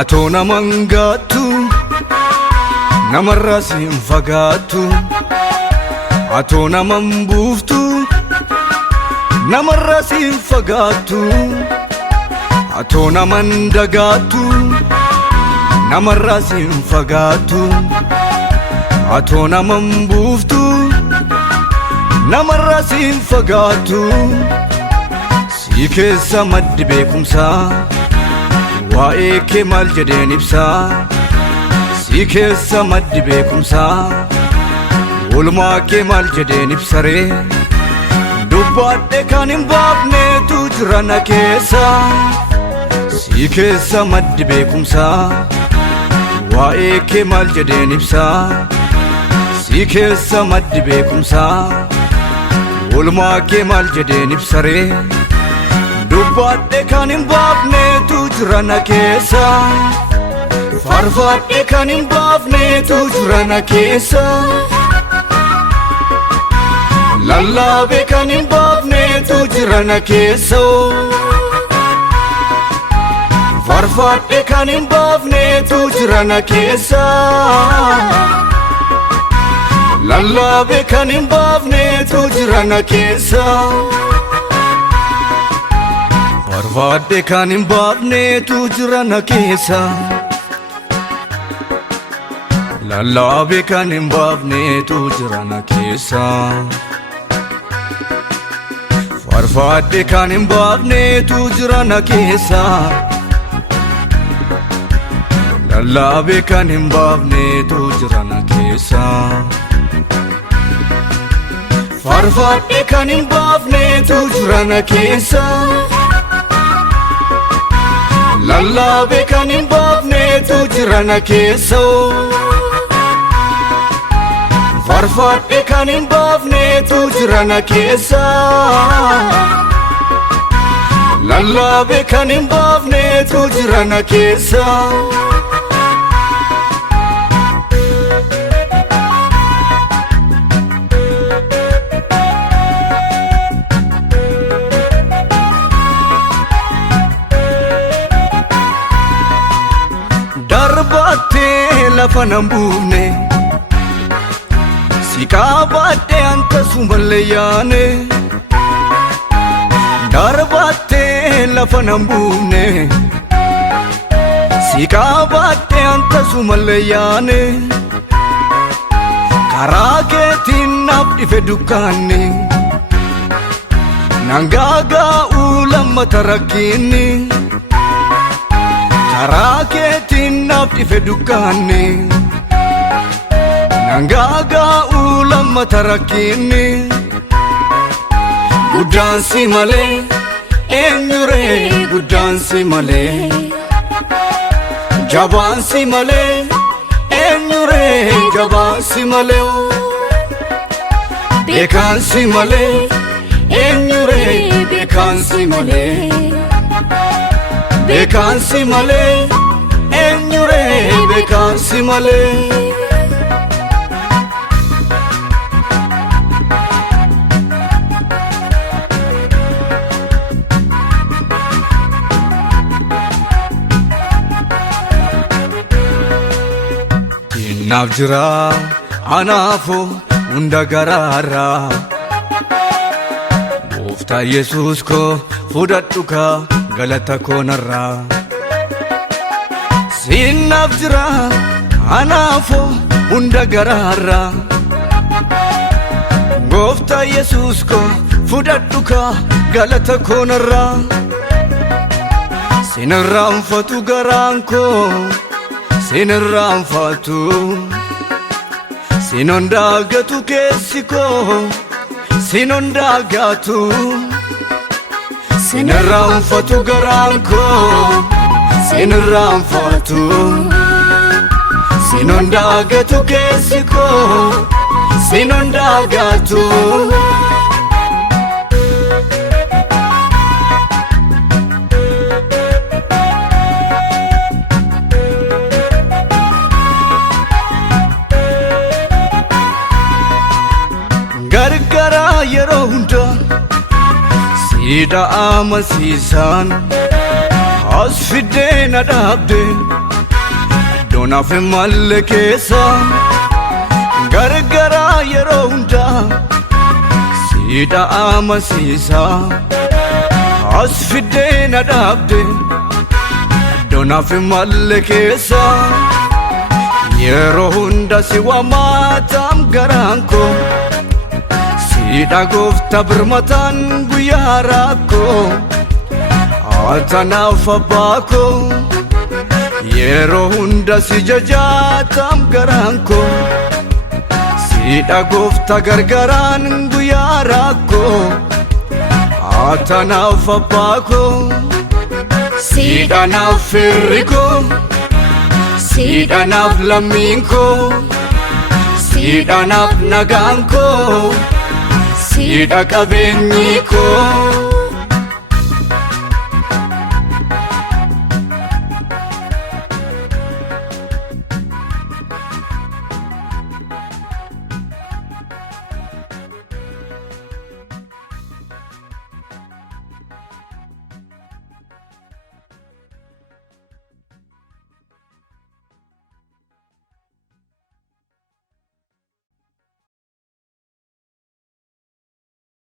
Atoo naman gaattu namarraa siin fagaattu. Atoo naman buuftu namarraa siin fagaattu. Atoo naman dagaattu namarraa siin fagaattu. Atoo naman buuftu namarraa siin fagaattu. Sii keessa maddi beekumsaa waa'ee kee maal jedheen ibsaa. Sii keessa maddi beekumsaa oolmaa kee maal jedheen ibsaree. Dubbadhe kan hin baafneetu jira na keessa. Sii keessa maddi beekumsaa waa'ee kee maal jedheen ibsaa. Sii keessa maddi beekumsaa oolmaa kee maal jedheen ibsaree. Dubbadhe kan hin baafneetu jira na keessa. Faarfadhe kan hin baafneetu jira na keessa. Lallaabe kan hin baafneetu jira na keessa. Faarfadhe kan hin baafneetu jira na keessa. Lallaabe kan hin baafneetu jira na keessa. Faarfadhe kan hin baafneetu jira na keessa. Lallaabe kan hin baafneetu jira na keessa. Faarfadhe kan hin baafneetu jira na keessa. Lallaabe kan hin baafneetu jira na keessa. Faarfadhe kan hin baafneetu jira na keessa. Lallaabe kan hin baafneetu jira na keessa. Faarfadhe kan hin baafneetu jira na keessa. Lallaabe kan hin baafneetu jira na keessa. Darbattee lafa nan buufne si qaabadhe anta sumallee yaane. Darbattee lafa nan buufne si qaabadhe anta sumallee yaane. Karaa keetiin naaf dhife dukkaanni nan gaaga'uu lammata rakkinni. Karaa keetiin naaf dhife dukkaanni nan gaaga'uu lammata rakkinni. Guddaan si malee eenyuree guddaan si malee. Jabaan si malee eenyuree jabaan si malee. Beekaan si malee eenyuree beekaan si malee. Beekaan si malee eenyuree beekaan si malee. Naaf jira anaafoo hunda garaarraa. Gooftaa Yesuus koo fudhadhu kaa galata koo narraa. Naaf jira anaafoo hunda garaarraa. Gooftaa Yesuus koo fudhadhu kaa galata koo narraa. Sinirraanfatu garaan koo sinirraanfatu. Sinondaagatu keessi koo sinondaagatu. Sinirraanfatu garaan koo sinirraanfatu. Sinondaagatu keessi koo sinondaagatu. Gargaraa yeroo hunda siidha amansiisaan as fiddee na dhaabde. Doonaaf hin malle keessa gargaraa yeroo hundaa siidha amansiisa as fiddee na dhaabde doonaaf hin malle keessa yeroo hunda si waamaatam garaan koo siidha gooftaa birmataan guyyaa rakkoo atanaaf abbaa koo yeroo hunda si jajaatam garaan koo siidha gooftaa gargaaraan guyyaa rakkoo atanaaf abbaa koo siidha naaf firri koo siidha naaf lammiin koo siidha naaf nagaan koo siidha qabeenyi koo